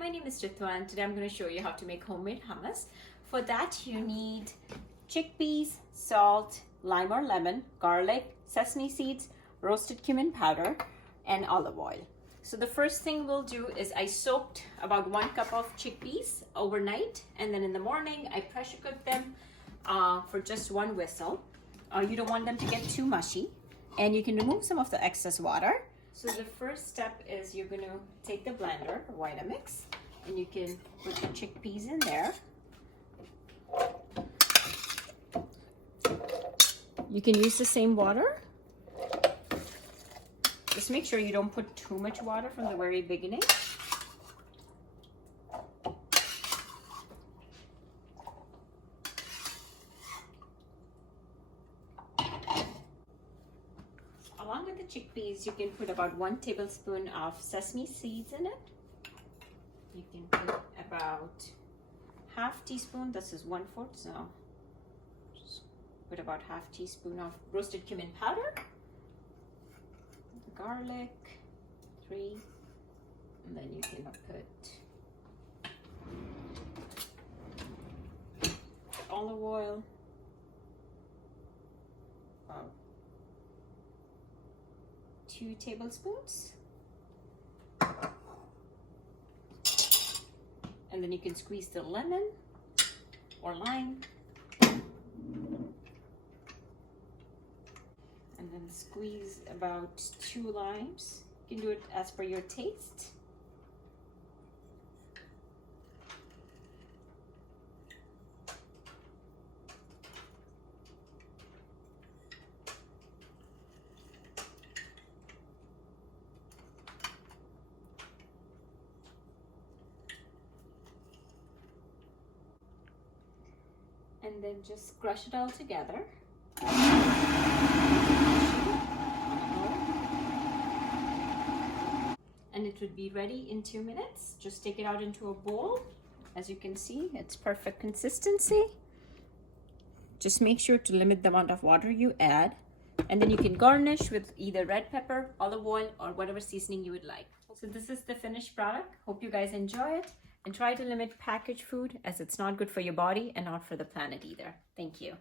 my name is Chitwa and today I'm going to show you how to make homemade hummus. For that you need chickpeas, salt, lime or lemon, garlic, sesame seeds, roasted cumin powder, and olive oil. So the first thing we'll do is I soaked about 1 cup of chickpeas overnight, and then in the morning I pressure cooked them for just 1 whistle. You don't want them to get too mushy, and you can remove some of the excess water. So the first step is you're going to take the blender, Vitamix, and you can put the chickpeas in there. You can use the same water. Just make sure you don't put too much water from the very beginning. Along with the chickpeas, you can put about 1 tablespoon of sesame seeds in it. You can put about half teaspoon, this is 1/4, so just put about half teaspoon of roasted cumin powder, garlic, 3, and then you can put olive oil, about 2 tablespoons, and then you can squeeze the lemon or lime, and then squeeze about 2 limes. You can do it as per your taste. And then just crush it all together. And it would be ready in 2 minutes. Just take it out into a bowl. As you can see, it's perfect consistency. Just make sure to limit the amount of water you add. And then you can garnish with either red pepper, olive oil, or whatever seasoning you would like. So this is the finished product. Hope you guys enjoy it. And try to limit packaged food, as it's not good for your body and not for the planet either. Thank you.